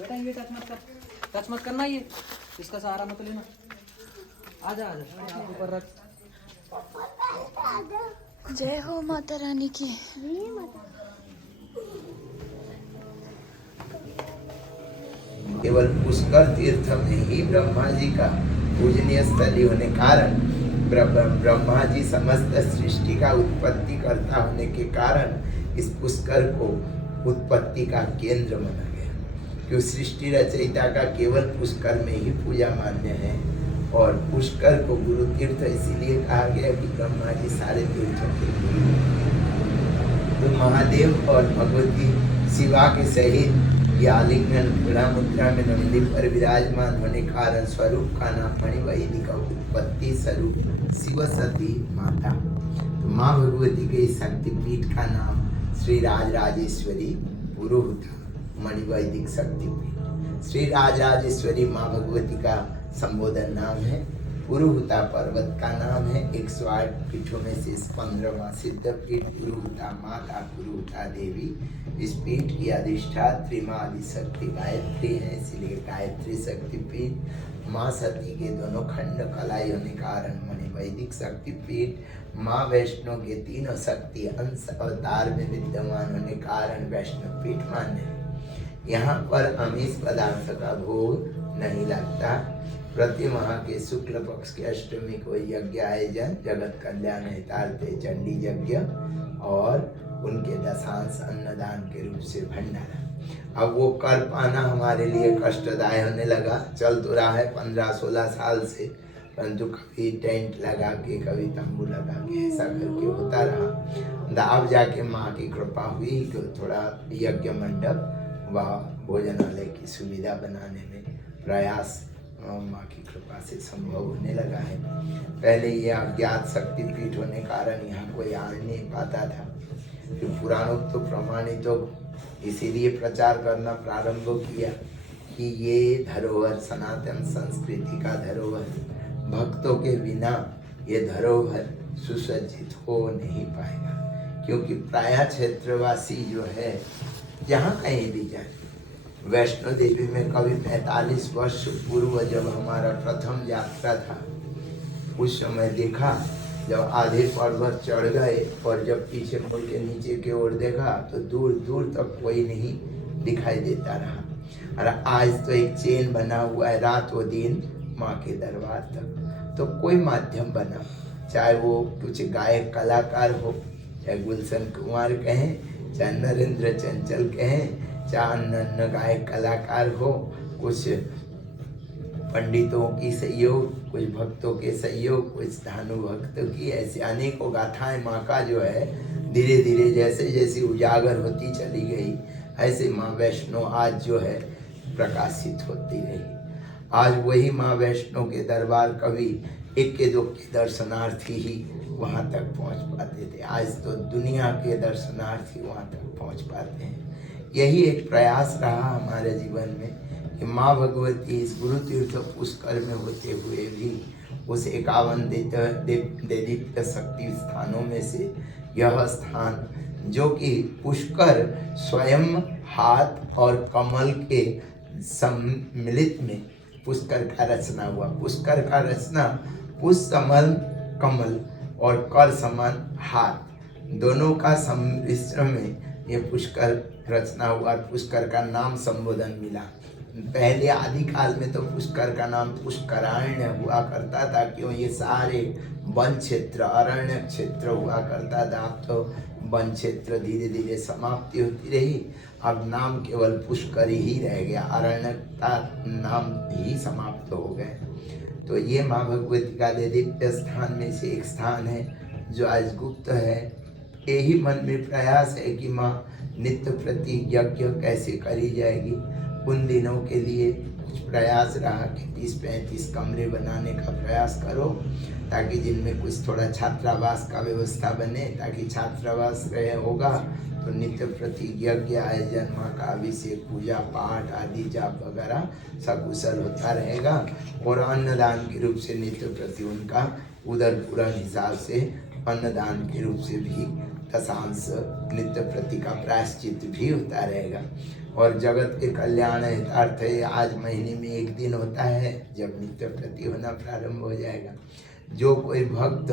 बेटा ये टच मत कर, टच मत करना, ये इसका सहारा मत लेना। आजा आजा, हाथ ऊपर रख। जय हो माता रानी की। केवल पुष्कर तीर्थ में ही ब्रह्मा जी का पूजनीय स्थली होने कारण ब्रह्मा जी समस्त सृष्टि का उत्पत्ति करता होने के कारण इस पुष्कर को उत्पत्ति का केंद्र माना गया। क्यों सृष्टि रचयिता का केवल पुष्कर में ही पूजा मान्य है और पुष्कर को गुरु तीर्थ इसीलिए कहा गया कि ब्रह्मा जी सारे तीर्थों के गुरु। तो महादेव और भगवती शिवा के सहित ये आलिंगन मुद्रा में नंदी पर विराजमान होने कारण स्वरूप का नाम मणिवैदिक उत्पत्ति स्वरूप शिव सती माता। तो माँ भगवती के शक्तिपीठ का नाम श्री राजराजेश्वरी पुरोहिता मणिवैदिक शक्तिपीठ। श्री राजराजेश्वरी माँ भगवती का संबोधन नाम है। पुरोहिता पर्वत का नाम है। 108 पीठों में से 15वां सिद्ध पीठ पुरोहिता माता पुरोहिता देवी। इस पीठ की अधिष्ठात्री माँ आदिशक्ति गायत्री है, इसलिए गायत्री शक्तिपीठ। माँ सती के दोनों खंड कलाई होने कारण मणिवैदिक शक्तिपीठ। माँ वैष्णो के तीनों शक्ति अंश अवतार में विद्यमान होने कारण वैष्णव पीठ मान्य है। यहाँ पर आमिष पदार्थ का भोग नहीं लगता। प्रति माह के शुक्ल पक्ष के अष्टमी को यज्ञ आयोजन जगत कल्याण हितार्थे चंडी यज्ञ और उनके दशांश अन्नदान के रूप से भंडारा। अब वो कर पाना हमारे लिए कष्टदायक होने लगा। चल तो रहा है 15-16 साल से, परंतु कभी टेंट लगा के कभी तंबू लगा के ऐसा करके होता रहा। अब जाके माँ की कृपा हुई कि थोड़ा यज्ञ मंडप व भोजनालय की सुविधा बनाने में प्रयास माँ की कृपा से संभव होने लगा है। पहले ये अज्ञात शक्तिपीठ होने कारण यहाँ कोई आ नहीं पाता था। फिर पुराणोक्त प्रमाणित तो इसीलिए प्रचार करना प्रारंभ किया कि ये धरोहर सनातन संस्कृति का धरोहर, भक्तों के बिना ये धरोहर सुसज्जित हो नहीं पाएगा। क्योंकि प्रायः क्षेत्रवासी जो है जहाँ कहीं भी जाए, वैष्णो देवी में कभी 45 वर्ष पूर्व जब हमारा प्रथम यात्रा था, उस समय देखा जब आधे पर्वत चढ़ गए और जब पीछे मुड़ के नीचे की ओर देखा तो दूर दूर तक कोई नहीं दिखाई देता रहा। और आज तो एक चेन बना हुआ है रातों दिन माँ के दरबार तक। तो कोई माध्यम बना, चाहे वो कुछ गायक कलाकार हो, चाहे गुलशन कुमार कहें, चाहे नरेंद्र चंचल कहें, चाहे अन्य गायक कलाकार हो, कुछ पंडितों की सहयोग, कुछ भक्तों के सहयोग, कुछ धानु भक्तों की, ऐसी अनेकों गाथाएं माँ का जो है धीरे धीरे जैसे जैसे उजागर होती चली गई, ऐसे माँ वैष्णो आज जो है प्रकाशित होती रही। आज वही माँ वैष्णो के दरबार कभी इक्के दुक्के दर्शनार्थी ही वहाँ तक पहुँच पाते थे, आज तो दुनिया के दर्शनार्थी वहाँ तक पहुँच पाते हैं। यही एक प्रयास रहा हमारे जीवन में कि माँ भगवती इस गुरु तीर्थ पुष्कर में होते हुए भी उस 51 दैदीप्य शक्ति स्थानों में से यह स्थान जो कि पुष्कर स्वयं हाथ और कमल के सम्मिलित में पुष्कर का रचना हुआ। पुष्कर का रचना पुष्प समान कमल और कर समान हाथ दोनों का सम्मिश्रण में ये पुष्कर रचना हुआ। पुष्कर का नाम संबोधन मिला। पहले आदि काल में तो पुष्कर का नाम पुष्करारण्य हुआ करता था, क्यों ये सारे वन क्षेत्र अरण्य क्षेत्र हुआ करता था। अब तो वन क्षेत्र धीरे धीरे समाप्ति होती रही, अब नाम केवल पुष्कर ही रह गया, अरण्यता नाम ही समाप्त हो गए। तो ये माँ भगवती का दिव्य स्थान में से एक स्थान है जो आज गुप्त है। यही मन में प्रयास है कि माँ नित्य प्रति यज्ञ कैसे करी जाएगी। उन दिनों के लिए कुछ प्रयास रहा कि 30-35 कमरे बनाने का प्रयास करो, ताकि जिनमें कुछ थोड़ा छात्रावास का व्यवस्था बने, ताकि छात्रावास रहे होगा तो नित्य प्रति यज्ञ आयोजन, माँ का अभिषेक, पूजा पाठ आदि जाप वगैरह सकुशल होता रहेगा। और अन्नदान के रूप से नित्य प्रति उनका उदर पूर्ण हिसाब से अन्नदान के रूप से भी दशांश नित्य प्रति का प्रायश्चित भी होता रहेगा। और जगत के कल्याण हितार्थ है। आज महीने में एक दिन होता है जब नित्य प्रति होना प्रारंभ हो जाएगा। जो कोई भक्त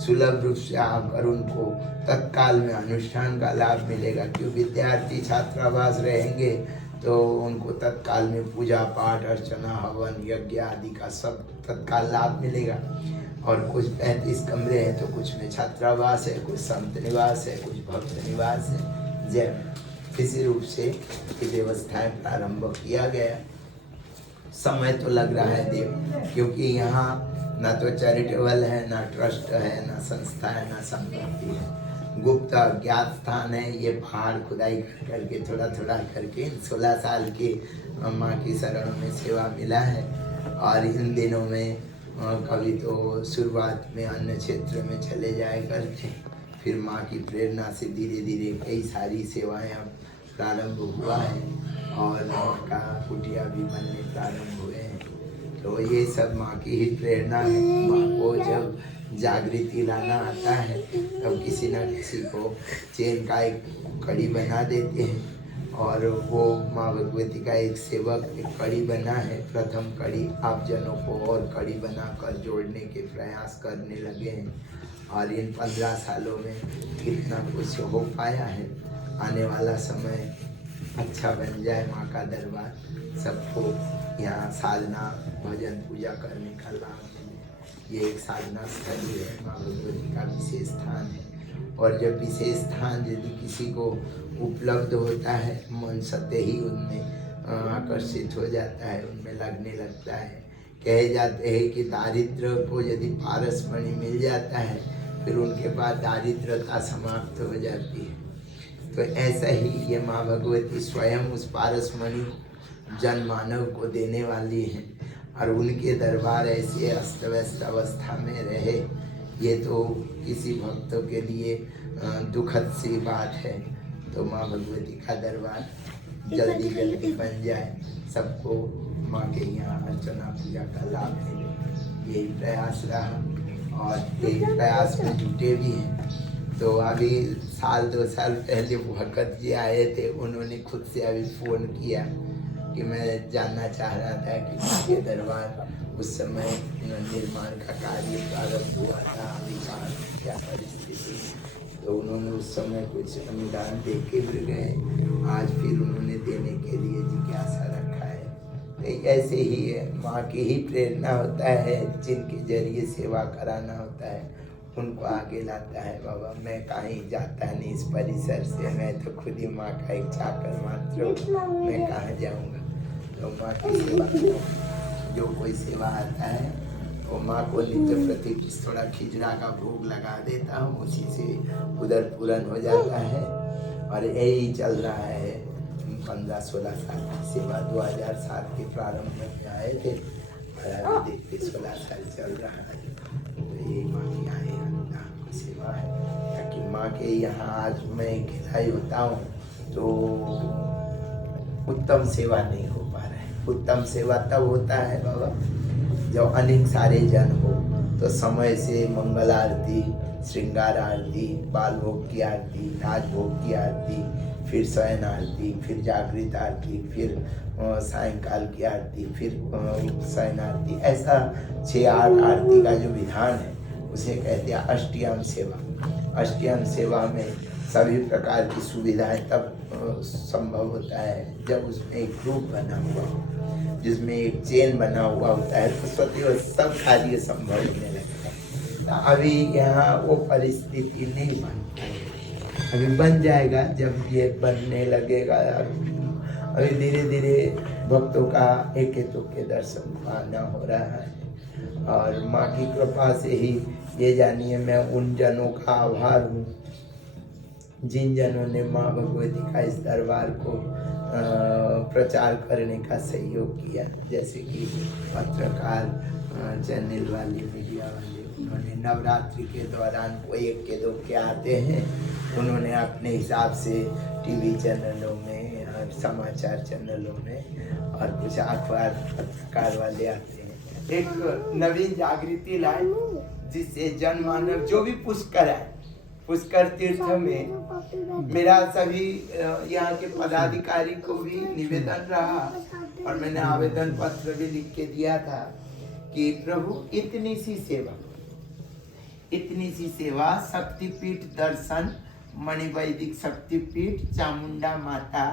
सुलभ रूप से आकर उनको तत्काल में अनुष्ठान का लाभ मिलेगा, क्योंकि विद्यार्थी छात्रावास रहेंगे तो उनको तत्काल में पूजा पाठ अर्चना हवन यज्ञ आदि का सब तत्काल लाभ मिलेगा। और कुछ 35 कमरे हैं तो कुछ में छात्रावास है, कुछ संत निवास है, कुछ भक्त निवास है। जय इसी रूप से ये व्यवस्थाएं प्रारंभ किया गया। समय तो लग रहा है देव, क्योंकि यहाँ ना तो चैरिटेबल है, ना ट्रस्ट है, ना संस्था है, ना संपत्ति है। गुप्त अज्ञात स्थान है। ये पहाड़ खुदाई करके थोड़ा थोड़ा करके 16 साल के माँ की शरण में सेवा मिला है। और इन दिनों में कभी तो शुरुआत में अन्य क्षेत्र में चले जाए करके, फिर माँ की प्रेरणा से धीरे धीरे कई सारी सेवाएं अब प्रारंभ हुआ है और माँ का कुटिया भी बनने प्रारंभ हुए हैं। तो ये सब माँ की ही प्रेरणा है। माँ को जब जागृति लाना आता है तब किसी न किसी को चेन का एक कड़ी बना देते हैं, और वो माँ भगवती का एक सेवक एक कड़ी बना है। प्रथम कड़ी आप जनों को और कड़ी बनाकर जोड़ने के प्रयास करने लगे हैं, और इन 15 सालों में कितना कुछ हो पाया है। आने वाला समय अच्छा बन जाए, माँ का दरबार सबको यहाँ साधना भजन पूजा करने का लाभ मिले। ये एक साधना स्थली है, माँ भगवती का विशेष स्थान है। और जब विशेष स्थान यदि किसी को उपलब्ध होता है, मन सत्य ही उनमें आकर्षित हो जाता है, उनमें लगने लगता है। कहे जाते हैं कि दारिद्र को यदि पारसमणि मिल जाता है फिर उनके बाद दारिद्रता समाप्त हो जाती है। तो ऐसा ही ये माँ भगवती स्वयं उस पारसमणि जन मानव को देने वाली हैं, और उनके दरबार ऐसे अस्त व्यस्त अवस्था में रहे, ये तो किसी भक्तों के लिए दुखद सी बात है। तो माँ भगवती का दरबार जल्दी जल्दी बन जाए, सबको माँ के यहाँ अर्चना पूजा का लाभ मिले, यही प्रयास रहा और यही प्रयास में जुटे भी हैं। तो अभी 1-2 साल पहले भगत जी आए थे, उन्होंने खुद से अभी फ़ोन किया कि मैं जानना चाह रहा था कि माँ के दरबार उस समय निर्माण का कार्य प्रारंभ हुआ था, अभी क्या परिस्थिति। तो उन्होंने उस समय कुछ अनुदान दे के भी गए, आज फिर उन्होंने देने के लिए जिज्ञासा रखा है। तो ऐसे ही है, माँ की ही प्रेरणा होता है, जिनके जरिए सेवा कराना होता है उनको आगे लाता है। बाबा मैं कहीं जाता नहीं इस परिसर से, मैं तो खुद ही माँ का एक चाकर मात्र हूँ, मैं कहाँ जाऊँगा। तो माँ की सेवा जो कोई सेवा आता है वो माँ को नित्य प्रति थोड़ा खिचड़ा का भोग लगा देता हूँ, उसी से उधर पूर्ण हो जाता है। और यही चल रहा है 15-16 साल की सेवा। 2007 के प्रारंभ में आए थे और अभी देखते 16 साल चल रहा है। तो यही माँ की आए अनुदान सेवा है, ताकि माँ के यहाँ आज मैं खिलाई होता हूँ तो उत्तम सेवा नहीं हो पा रहा है। उत्तम सेवा तब होता है बाबा जब अनेक सारे जन हो, तो समय से मंगल आरती, श्रृंगार आरती, बाल भोग की आरती, राजभोग की आरती, फिर शयन आरती, फिर जागृत आरती, फिर सायंकाल की आरती, फिर शयन आरती, ऐसा 6-8 आरती का जो विधान है उसे कहते हैं अष्टयाम सेवा। अष्टयाम सेवा में सभी प्रकार की सुविधाएं तब संभव होता है जब उसमें एक ग्रुप बना हुआ हो, जिसमें एक चेन बना हुआ होता है, तो स्वतः सब कार्य संभव होने लगता है। तो अभी यहाँ वो परिस्थिति नहीं बन पाई, अभी बन जाएगा जब ये बनने लगेगा। अभी धीरे धीरे भक्तों का एक के दर्शन पाना हो रहा है, और माँ की कृपा से ही ये जानिए मैं उन जनों का आभार हूँ जिन जनों ने माँ भगवती का इस दरबार को प्रचार करने का सहयोग किया। जैसे कि पत्रकार, चैनल वाले, मीडिया वाले, उन्होंने नवरात्रि के दौरान कोई 1 के 2 के आते हैं, उन्होंने अपने हिसाब से टीवी चैनलों में और समाचार चैनलों में, और कुछ अखबार पत्रकार वाले आते हैं, एक नवीन जागृति लाए जिससे जनमानव जो भी पुष्कर है पुष्कर तीर्थ में मेरा सभी यहाँ के पदाधिकारी को भी निवेदन रहा और मैंने आवेदन पत्र भी लिख के दिया था कि प्रभु इतनी सी सेवा शक्तिपीठ दर्शन, मणिवैदिक शक्तिपीठ, चामुंडा माता,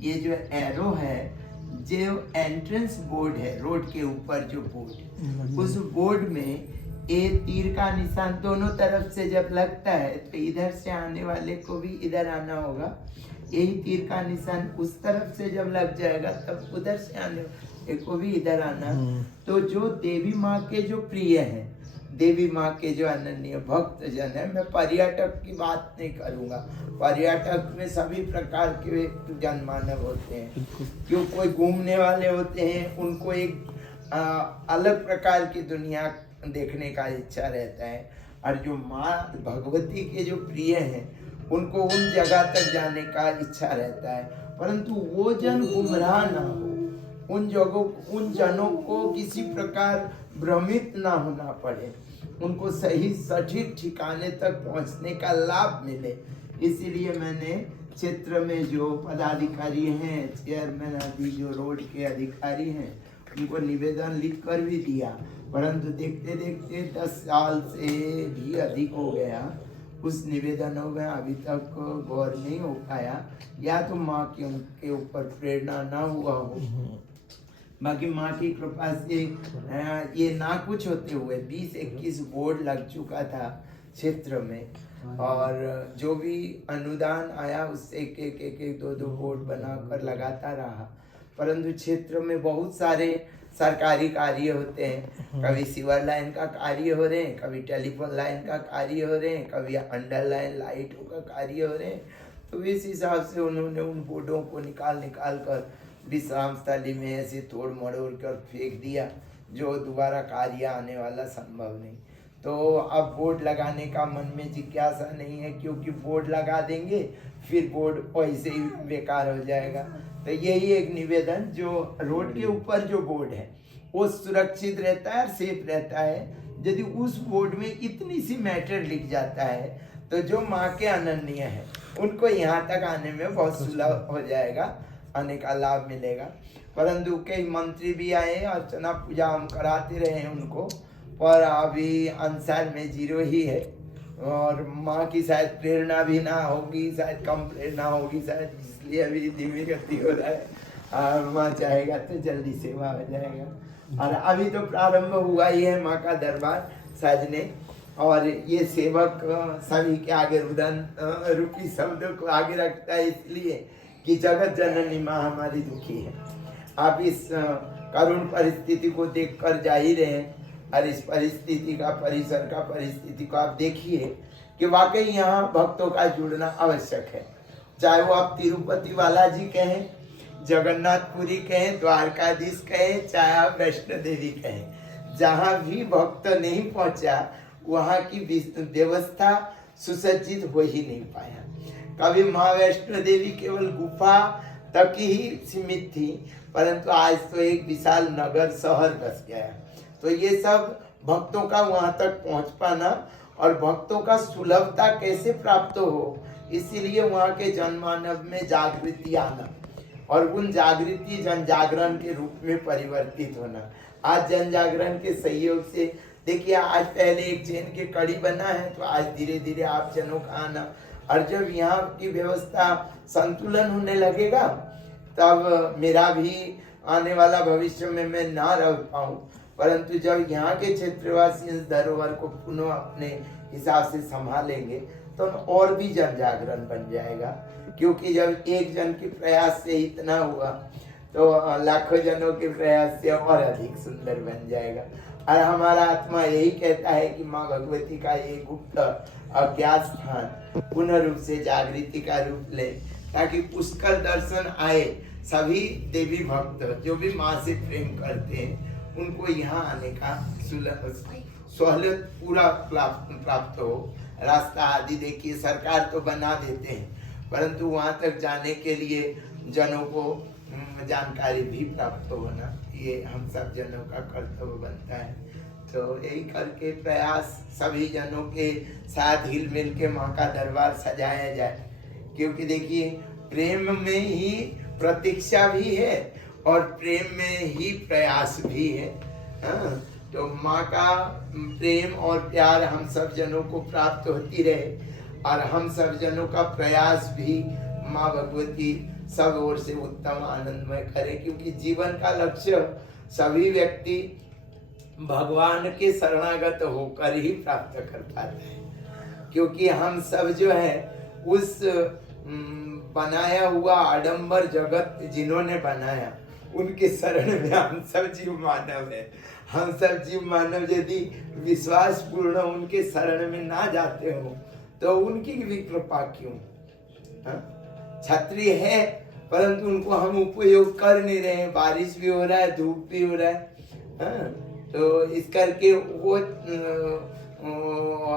ये जो एरो है, जो एंट्रेंस बोर्ड है रोड के ऊपर जो बोर्ड, उस बोर्ड में ये तीर का निशान दोनों तरफ से जब लगता है तो इधर से आने वाले को भी इधर आना होगा, यही तीर का निशान उस तरफ से जब लग जाएगा तब उधर से आने वाले को भी इधर आना। तो जो देवी माँ के जो प्रिय है, देवी माँ के जो अनन्य भक्त जन है, मैं पर्यटक की बात नहीं करूँगा, पर्यटक में सभी प्रकार के जनमानव होते हैं, क्यों कोई घूमने वाले होते हैं, उनको एक अलग प्रकार की दुनिया देखने का इच्छा रहता है, और जो माँ भगवती के जो प्रिय हैं उनको उन जगह तक जाने का इच्छा रहता है, परंतु वो जन गुमराह ना हो, उन जनों को किसी प्रकार भ्रमित ना होना पड़े, उनको सही सटीक ठिकाने तक पहुंचने का लाभ मिले। इसीलिए मैंने क्षेत्र में जो पदाधिकारी हैं, चेयरमैन आदि जो रोड के अधिकारी हैं, उनको निवेदन लिख कर भी दिया, परंतु देखते देखते 10 साल से भी अधिक हो गया, उस निवेदनों में अभी तक गौर नहीं हो पाया, या तो माँ के उनके ऊपर प्रेरणा ना हुआ हो, बाकी माँ की कृपा से ये ना कुछ होते हुए 20-21 बोर्ड लग चुका था क्षेत्र में, और जो भी अनुदान आया उससे एक 2 बोर्ड बनाकर लगाता रहा, परंतु क्षेत्र में बहुत सारे सरकारी कार्य होते हैं, कभी सीवर लाइन का कार्य हो रहे हैं, कभी टेलीफोन लाइन का कार्य हो रहे हैं, कभी अंडरलाइन लाइटों का कार्य हो रहे हैं, तो इस हिसाब से उन्होंने उन बोर्डों को निकाल कर विश्राम स्थली में ऐसे तोड़ मरोड़ कर फेंक दिया, जो दोबारा कार्य आने वाला संभव नहीं। तो अब बोर्ड लगाने का मन में जिज्ञासा नहीं है, क्योंकि बोर्ड लगा देंगे फिर बोर्ड वैसे ही बेकार हो जाएगा। तो यही एक निवेदन, जो रोड के ऊपर जो बोर्ड है वो सुरक्षित रहता है और सेफ रहता है। यदि उस बोर्ड में इतनी सी मैटर लिख जाता है तो जो माँ के अनन्य है उनको यहाँ तक आने में बहुत सुलभ हो जाएगा, आने का लाभ मिलेगा। परंतु कई मंत्री भी आए, अर्चना पूजा हम कराते रहे उनको, पर अभी अनुसार में 0 ही है, और माँ की शायद प्रेरणा भी ना होगी, शायद कम प्रेरणा होगी शायद, इसलिए अभी धीमी गति हो रहा है। और माँ चाहेगा तो जल्दी सेवा हो जाएगा। और अभी तो प्रारंभ हुआ ही है माँ का दरबार सजने, और ये सेवक सभी के आगे रुदन रूपी शब्दों को आगे रखता है, इसलिए कि जगत जननी माँ हमारी दुखी है। आप इस करुण परिस्थिति को देखकर जा ही रहे हैं, और इस परिस्थिति का, परिसर का परिस्थिति को आप देखिए कि वाकई यहाँ भक्तों का जुड़ना आवश्यक है। चाहे वो आप तिरुपति बालाजी कहें, जगन्नाथपुरी कहें, द्वारकाधीश कहें, चाहे आप वैष्णो देवी कहें, जहाँ भी भक्त नहीं पहुँचा वहाँ की व्यवस्था सुसज्जित हो ही नहीं पाया। कभी माँ वैष्णो देवी केवल गुफा तक ही सीमित थी, परंतु आज तो एक विशाल नगर शहर बस गया। तो ये सब भक्तों का वहाँ तक पहुँच पाना और भक्तों का सुलभता कैसे प्राप्त हो, इसीलिए वहाँ के जनमानव में जागृति आना और उन जागृति जन जागरण के रूप में परिवर्तित होना। आज जन जागरण के सहयोग से देखिए, आज पहले एक चेन की कड़ी बना है, तो आज धीरे धीरे आप जनों का आना, और जब यहाँ की व्यवस्था संतुलन होने लगेगा तब मेरा भी आने वाला भविष्य में मैं ना रह पाऊँ, परंतु जब यहाँ के क्षेत्रवासी इस धरोहर को पुनः अपने हिसाब से संभालेंगे तो और भी जन जागरण बन जाएगा। क्योंकि जब एक जन के प्रयास से इतना हुआ तो लाखों जनों के प्रयास से और अधिक सुंदर बन जाएगा। और हमारा आत्मा यही कहता है कि माँ भगवती का ये गुप्त अज्ञात स्थान पूर्ण रूप से जागृति का रूप ले, ताकि पुष्कर दर्शन आए सभी देवी भक्त जो भी माँ से प्रेम करते हैं, उनको यहाँ आने का सहूलियत पूरा प्राप्त हो। रास्ता आदि देखिए सरकार तो बना देते हैं, परंतु वहाँ तक जाने के लिए जनों को जानकारी भी प्राप्त होना ये हम सब जनों का कर्तव्य बनता है। तो यही करके प्रयास सभी जनों के साथ हिल मिल के माँ का दरबार सजाया जाए, क्योंकि देखिए प्रेम में ही प्रतीक्षा भी है और प्रेम में ही प्रयास भी है। हाँ, तो माँ का प्रेम और प्यार हम सब जनों को प्राप्त होती रहे और हम सब जनों का प्रयास भी माँ भगवती सब ओर से उत्तम आनंदमय करे, क्योंकि जीवन का लक्ष्य सभी व्यक्ति भगवान के शरणागत होकर ही प्राप्त कर पाते हैं। क्योंकि हम सब जो है उस बनाया हुआ आडंबर जगत जिन्होंने बनाया उनके शरण में हम सब जीव मानव है। हम सब जीव मानव यदि विश्वास पूर्ण उनके शरण में ना जाते हो तो उनकी भी कृपा क्यों। छतरी है परंतु उनको हम उपयोग कर नहीं रहे, बारिश भी हो रहा है, धूप भी हो रहा है। तो इस करके वो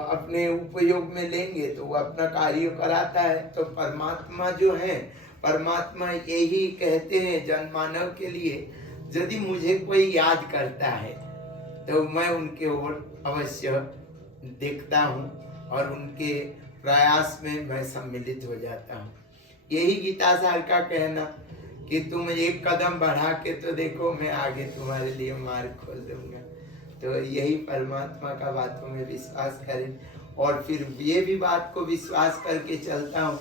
अपने उपयोग में लेंगे तो वो अपना कार्य कराता है। तो परमात्मा जो है, परमात्मा यही कहते हैं जनमानव के लिए, यदि मुझे कोई याद करता है तो मैं उनके ओर अवश्य देखता हूँ और उनके प्रयास में मैं सम्मिलित हो जाता हूँ। यही गीता सार का कहना कि तुम एक कदम बढ़ा के तो देखो, मैं आगे तुम्हारे लिए मार्ग खोल दूंगा। तो यही परमात्मा का बातों में विश्वास करें। और फिर ये भी बात को विश्वास करके चलता हूँ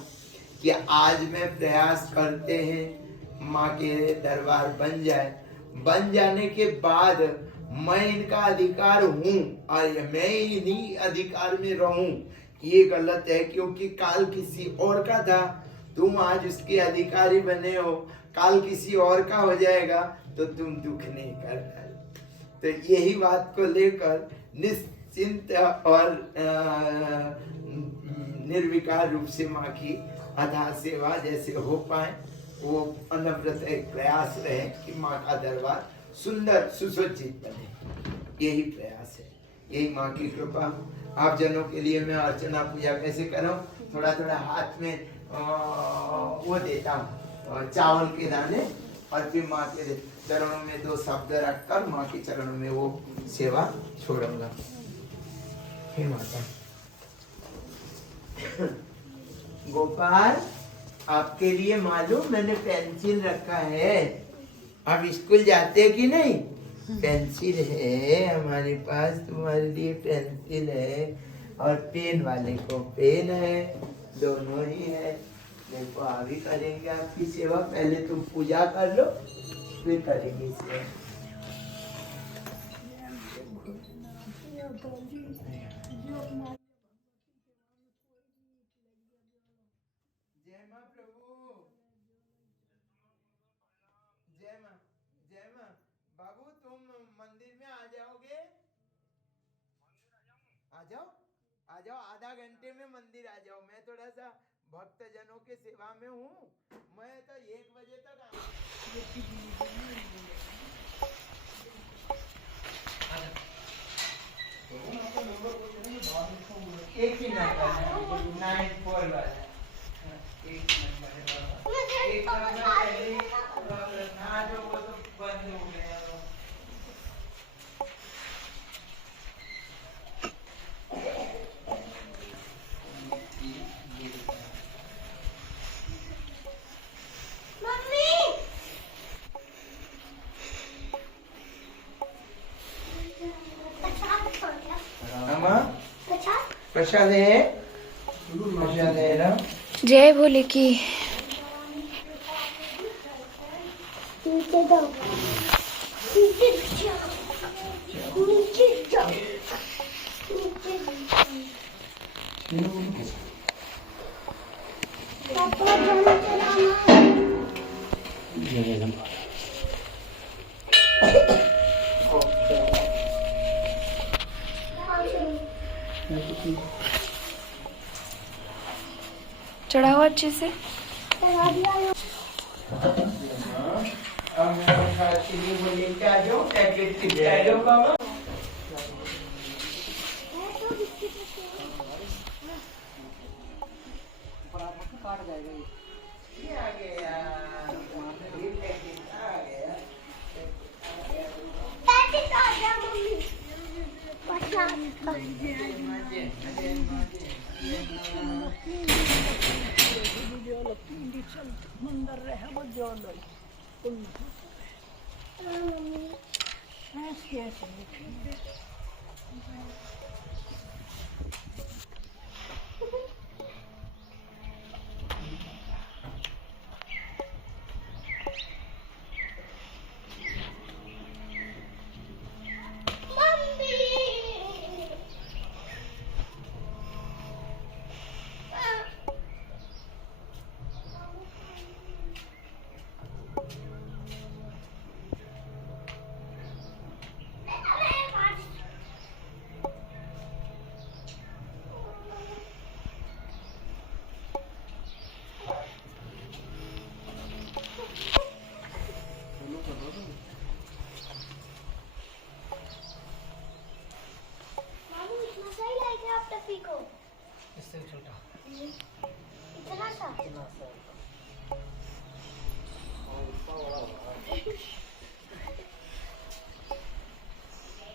कि आज मैं प्रयास करते हैं माँ के दरबार बन जाए, बन जाने के बाद मैं इनका अधिकार हूँ और मैं इन्हीं अधिकार में रहूं, ये गलत है। क्योंकि काल किसी और का था, तुम आज उसके अधिकारी बने हो, काल किसी और का हो जाएगा तो तुम दुख नहीं करना। तो यही बात को लेकर निश्चिंत और निर्विकार रूप से माँ की अथा सेवा जैसे हो पाए, वो अनवरत एक प्रयास रहे कि माँ का दरबार सुंदर सुसज्जित बने। यही प्रयास है, यही माँ की कृपा। आप जनों के लिए मैं अर्चना पूजा कैसे करूं, थोड़ा थोड़ा हाथ में वो देता हूँ चावल के दाने, और फिर माँ के चरणों में 2 शब्द रखकर माँ के चरणों में वो सेवा छोड़ूंगा। हे माता। गोपाल, आपके लिए मालूम मैंने पेंसिल रखा है। आप स्कूल जाते कि नहीं? पेंसिल है हमारे पास, तुम्हारे लिए पेंसिल है और पेन वाले को पेन है, दोनों ही है। देखो अभी करेंगे आपकी सेवा, पहले तुम पूजा कर लो फिर करेंगे सेवा। जय मां प्रभु, जय मां, जय मां। बाबू तुम मंदिर में आ जाओगे? आ जाओ, आ जाओ, आधा घंटे में मंदिर आ जाओ। मैं थोड़ा सा भक्त जनों के सेवा में हूँ, मैं तो 1 बजे तक एक ही नंबर 94 वाला, एक नंबर हाँ, जो वो तो बंद हो गया। प्रसाद है, प्रसाद है ना। जय भोले की। चढ़ा हुआ अच्छे से। काट जाएगा ये आ गया। मामू इतना सही लग रहा है आप टफी को इससे छोटा इतना सा इतना सा